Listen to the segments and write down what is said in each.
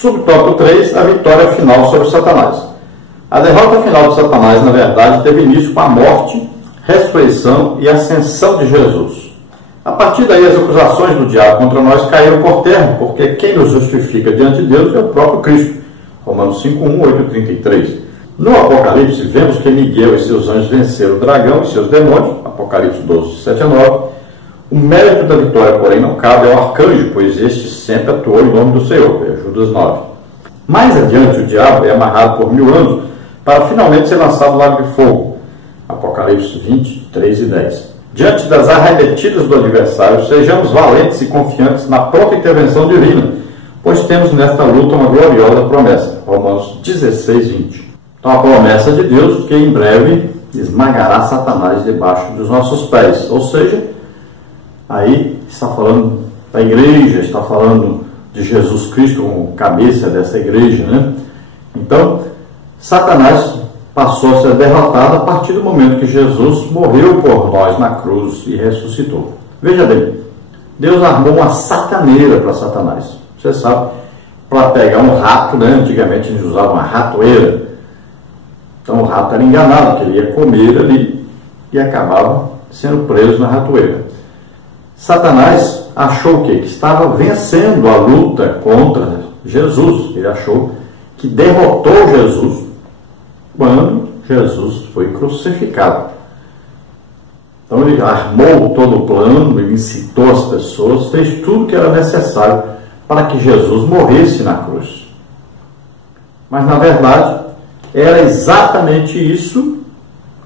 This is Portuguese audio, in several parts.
Subtópico 3, a vitória final sobre Satanás. A derrota final de Satanás, na verdade, teve início com a morte, ressurreição e ascensão de Jesus. A partir daí, as acusações do diabo contra nós caíram por terra, porque quem nos justifica diante de Deus é o próprio Cristo. Romanos 5:1, 8:33. No Apocalipse, vemos que Miguel e seus anjos venceram o dragão e seus demônios, Apocalipse 12, 7-9. O mérito da vitória, porém, não cabe ao arcanjo, pois este sempre atuou em nome do Senhor, Judas 9. Mais adiante, o diabo é amarrado por 1000 anos para finalmente ser lançado no lago de fogo, Apocalipse 20, 3 e 10. Diante das arremetidas do adversário, sejamos valentes e confiantes na própria intervenção divina, pois temos nesta luta uma gloriosa promessa, Romanos 16, 20. Então, a promessa de Deus que em breve esmagará Satanás debaixo dos nossos pés, ou seja, aí está falando da igreja, está falando de Jesus Cristo como cabeça dessa igreja, né? Então, Satanás passou a ser derrotado a partir do momento que Jesus morreu por nós na cruz e ressuscitou. Veja bem, Deus armou uma sataneira para Satanás. Você sabe, para pegar um rato, né? Antigamente a gente usava uma ratoeira. Então o rato era enganado, que ele ia comer ali e acabava sendo preso na ratoeira. Satanás achou o quê? Que estava vencendo a luta contra Jesus. Ele achou que derrotou Jesus quando Jesus foi crucificado. Então ele armou todo o plano, ele incitou as pessoas, fez tudo que era necessário para que Jesus morresse na cruz. Mas na verdade era exatamente isso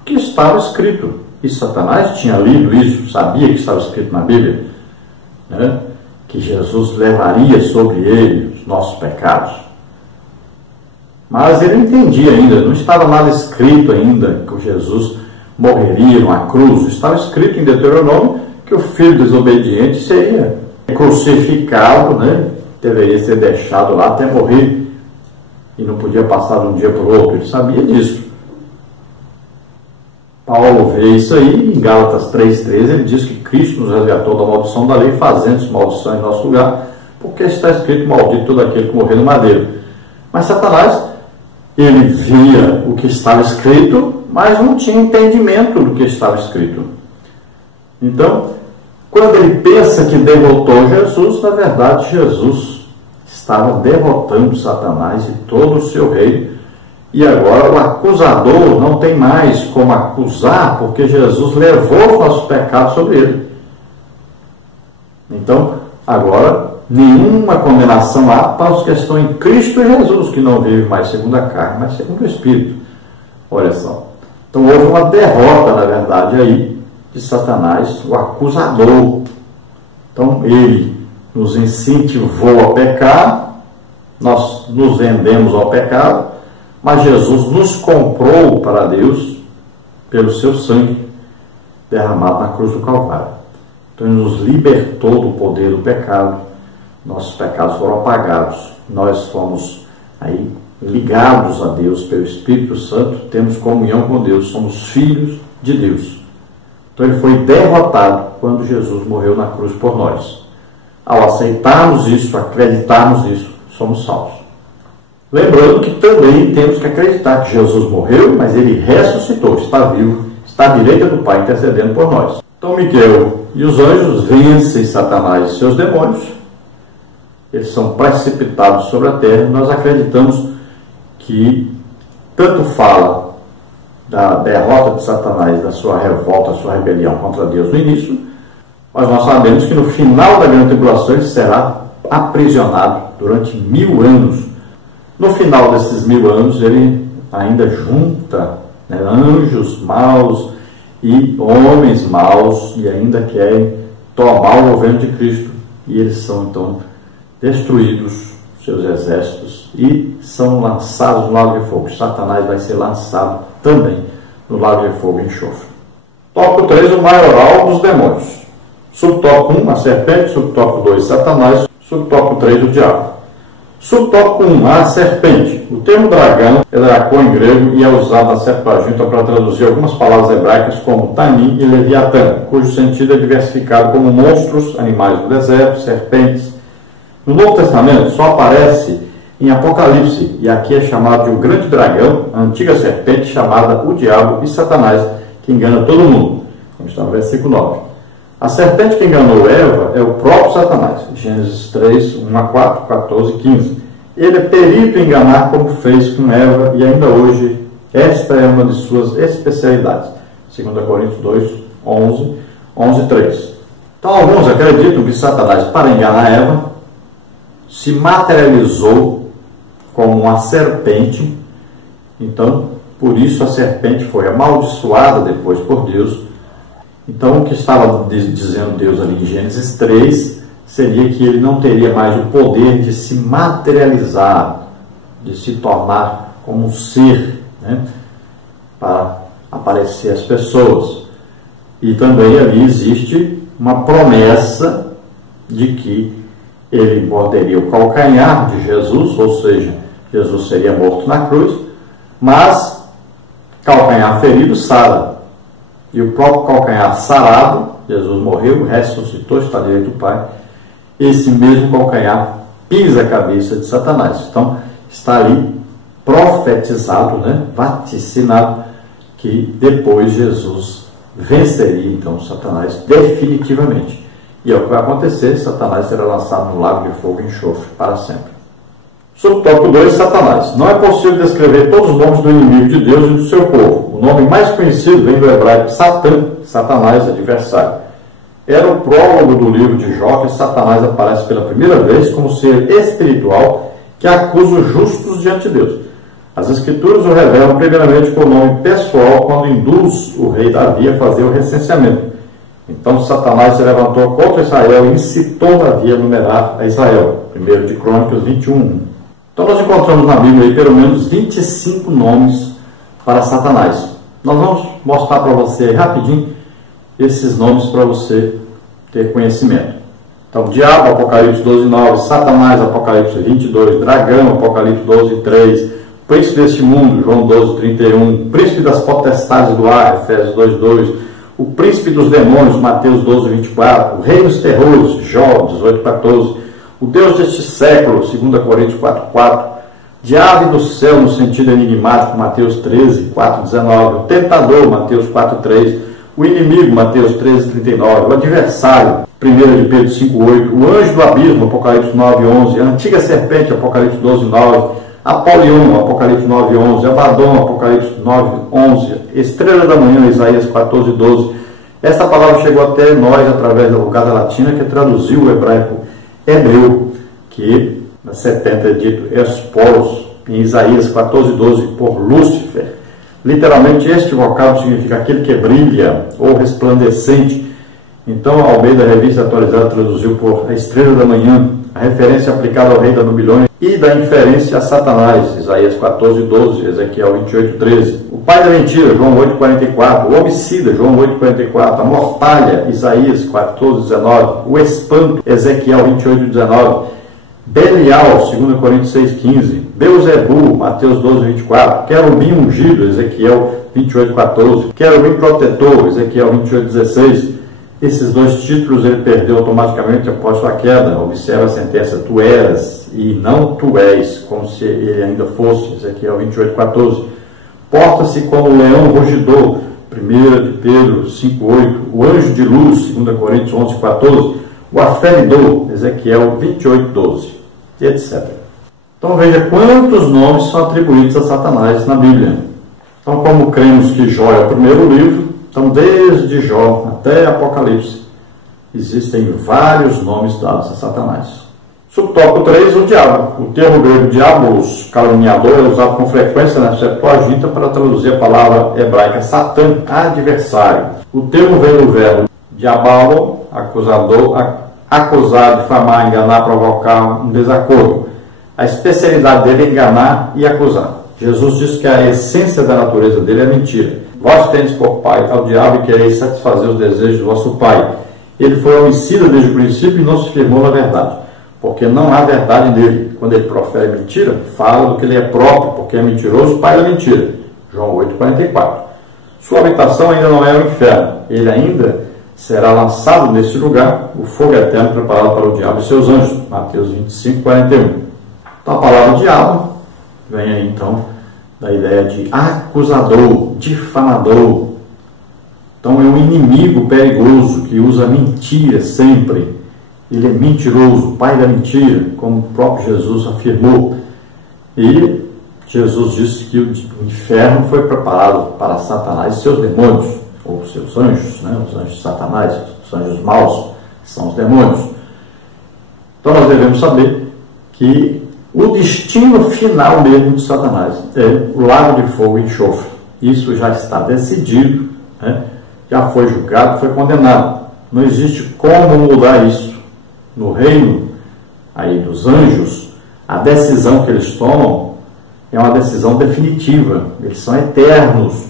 que estava escrito. E Satanás tinha lido isso, sabia que estava escrito na Bíblia, né? Que Jesus levaria sobre ele os nossos pecados. Mas ele não entendia ainda, não estava nada escrito ainda que Jesus morreria numa cruz. Estava escrito em Deuteronômio que o filho desobediente seria crucificado, né? Deveria ser deixado lá até morrer e não podia passar de um dia para o outro. Ele sabia disso. Paulo vê isso aí em Gálatas 3,13, ele diz que Cristo nos resgatou da maldição da lei, fazendo-se maldição em nosso lugar, porque está escrito: maldito todo aquele que morreu no madeiro. Mas Satanás, ele via o que estava escrito, mas não tinha entendimento do que estava escrito. Então, quando ele pensa que derrotou Jesus, na verdade Jesus estava derrotando Satanás e todo o seu reino. E agora o acusador não tem mais como acusar, porque Jesus levou os nossos pecados sobre ele. Então, agora, nenhuma condenação há para os que estão em Cristo Jesus, que não vivem mais segundo a carne, mas segundo o Espírito. Olha só. Então, houve uma derrota, na verdade, aí, de Satanás, o acusador. Então, ele nos incentivou a pecar, nós nos vendemos ao pecado, mas Jesus nos comprou para Deus pelo seu sangue derramado na cruz do Calvário. Então ele nos libertou do poder do pecado, nossos pecados foram apagados, nós fomos aí ligados a Deus pelo Espírito Santo, temos comunhão com Deus, somos filhos de Deus. Então ele foi derrotado quando Jesus morreu na cruz por nós. Ao aceitarmos isso, acreditarmos nisso, somos salvos. Lembrando que também temos que acreditar que Jesus morreu, mas ele ressuscitou, está vivo, está à direita do Pai intercedendo por nós. Então Miguel e os anjos vencem Satanás e seus demônios, eles são precipitados sobre a terra. Nós acreditamos que tanto fala da derrota de Satanás, da sua revolta, da sua rebelião contra Deus no início, mas nós sabemos que no final da grande tribulação ele será aprisionado durante 1000 anos. No final desses 1000 anos, ele ainda junta, né, anjos maus e homens maus, e ainda querem tomar o governo de Cristo, e eles são então destruídos, seus exércitos, e são lançados no lago de fogo. Satanás vai ser lançado também no lago de fogo e enxofre. Tópico 3, o maioral dos demônios. Subtópico 1, a serpente. Subtópico 2, Satanás. Subtópico 3, o diabo. Subtópico 1, a serpente. O termo dragão é dracon em grego e é usado na Septuaginta para traduzir algumas palavras hebraicas como Tanim e Leviatã, cujo sentido é diversificado como monstros, animais do deserto, serpentes. No Novo Testamento só aparece em Apocalipse, e aqui é chamado de o grande dragão, a antiga serpente chamada o diabo e Satanás, que engana todo mundo, como está no versículo 9. A serpente que enganou Eva é o próprio Satanás, Gênesis 3, 1 a 4, 14 e 15. Ele é perito em enganar como fez com Eva, e ainda hoje esta é uma de suas especialidades. 2 Coríntios 2, 11, 11 e 3. Então alguns acreditam que Satanás, para enganar Eva, se materializou como uma serpente. Então, por isso a serpente foi amaldiçoada depois por Deus. Então, o que estava dizendo Deus ali em Gênesis 3 seria que ele não teria mais o poder de se materializar, de se tornar como um ser, né, para aparecer às pessoas. E também ali existe uma promessa de que ele morderia o calcanhar de Jesus, ou seja, Jesus seria morto na cruz, mas calcanhar ferido sara. E o próprio calcanhar sarado, Jesus morreu, ressuscitou, está direito do Pai, esse mesmo calcanhar pisa a cabeça de Satanás. Então, está ali profetizado, né, vaticinado, que depois Jesus venceria, então, Satanás definitivamente. E é o que vai acontecer: Satanás será lançado no lago de fogo e enxofre para sempre. Subtópico 2, Satanás. Não é possível descrever todos os nomes do inimigo de Deus e do seu povo. O nome mais conhecido vem do hebraico Satã, Satanás, adversário. Era o prólogo do livro de Jó, que Satanás aparece pela primeira vez como ser espiritual que acusa os justos diante de Deus. As Escrituras o revelam primeiramente com o nome pessoal, quando induz o rei Davi a fazer o recenseamento. Então Satanás se levantou contra Israel e incitou Davi a numerar a Israel. 1 de Crônicas 21. Então nós encontramos na Bíblia aí pelo menos 25 nomes para Satanás. Nós vamos mostrar para você rapidinho esses nomes para você ter conhecimento. Então, diabo, Apocalipse 12, 9, Satanás, Apocalipse 22, dragão, Apocalipse 12, 3, príncipe deste mundo, João 12, 31, príncipe das potestades do ar, Efésios 2, 2, o príncipe dos demônios, Mateus 12, 24, o rei dos terrores, Jó 18, 14, o Deus deste século, 2 Coríntios 4, 4, diabo do céu no sentido enigmático, Mateus 13, 4, 19, o tentador, Mateus 4, 3, o inimigo, Mateus 13, 39, o adversário, 1 de Pedro 5, 8, o anjo do abismo, Apocalipse 9, 11, a antiga serpente, Apocalipse 12, 9, Apolion, Apocalipse 9, 11, Abaddon, Apocalipse 9, 11, estrela da manhã, Isaías 14, 12. Essa palavra chegou até nós através da Vulgata Latina, que traduziu o hebraico hebreu, que na 70 é dito Esporos, em Isaías 14, 12, por Lúcifer. Literalmente, este vocábulo significa aquele que brilha ou resplandecente. Então, a Almeida Revista Atualizada traduziu por a estrela da manhã, a referência aplicada ao rei da Babilônia e da inferência a Satanás, Isaías 14, 12, Ezequiel 28, 13. O pai da mentira, João 8, 44. O homicida, João 8, 44. A mortalha, Isaías 14, 19. O espanto, Ezequiel 28, 19. Belial, 2 Coríntios 6, 15. Beuzebu, Mateus 12, 24. Querubim ungido, Ezequiel 28, 14. Querubim protetor, Ezequiel 28, 16. Esses dois títulos ele perdeu automaticamente após sua queda. Observa a sentença: tu eras e não tu és, como se ele ainda fosse. Ezequiel 28, 14. Porta-se como leão rugidor. 1 de Pedro 5, 8. O anjo de luz, 2 Coríntios 11, 14. O aferidor, Ezequiel 28, 12. E etc. Então veja quantos nomes são atribuídos a Satanás na Bíblia. Então, como cremos que Jó é o primeiro livro, então desde Jó até Apocalipse existem vários nomes dados a Satanás. Subtópico 3, o diabo. O termo grego diabos, caluniador, é usado com frequência na Septuaginta para traduzir a palavra hebraica Satã, adversário. O termo vem do verbo diabalo, acusador, acusar, difamar, enganar, provocar um desacordo. A especialidade dele é enganar e acusar. Jesus disse que a essência da natureza dele é mentira. Vós tendes por pai ao diabo e quereis satisfazer os desejos do vosso pai. Ele foi homicida desde o princípio e não se firmou na verdade, porque não há verdade nele. Quando ele profere mentira, fala do que ele é próprio, porque é mentiroso, pai da mentira. João 8, 44. Sua habitação ainda não é o inferno. Ele ainda será lançado nesse lugar, o fogo eterno preparado para o diabo e seus anjos. Mateus 25, 41. Então a palavra palavra diabo vem aí então da ideia de acusador, difamador. Então é um inimigo perigoso que usa mentira sempre. Ele é mentiroso, pai da mentira, como o próprio Jesus afirmou. E Jesus disse que o inferno foi preparado para Satanás e seus demônios, ou seus anjos, né? Os anjos de Satanás, os anjos maus, são os demônios. Então nós devemos saber que o destino final mesmo de Satanás é o lago de fogo e enxofre. Isso já está decidido, né? Já foi julgado, foi condenado. Não existe como mudar isso. No reino aí dos anjos, a decisão que eles tomam é uma decisão definitiva. Eles são eternos.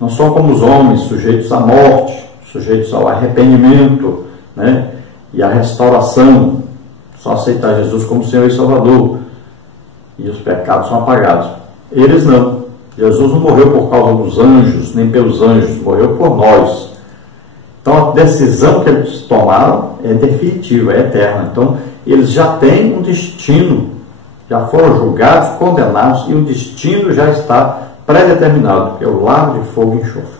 Não são como os homens, sujeitos à morte, sujeitos ao arrependimento, né? E à restauração. Só aceitar Jesus como Senhor e Salvador. E os pecados são apagados. Eles não. Jesus não morreu por causa dos anjos, nem pelos anjos. Morreu por nós. Então a decisão que eles tomaram é definitiva, é eterna. Então eles já têm um destino. Já foram julgados, condenados, e o destino já está pré-determinado, que é o lago de fogo e enxofre.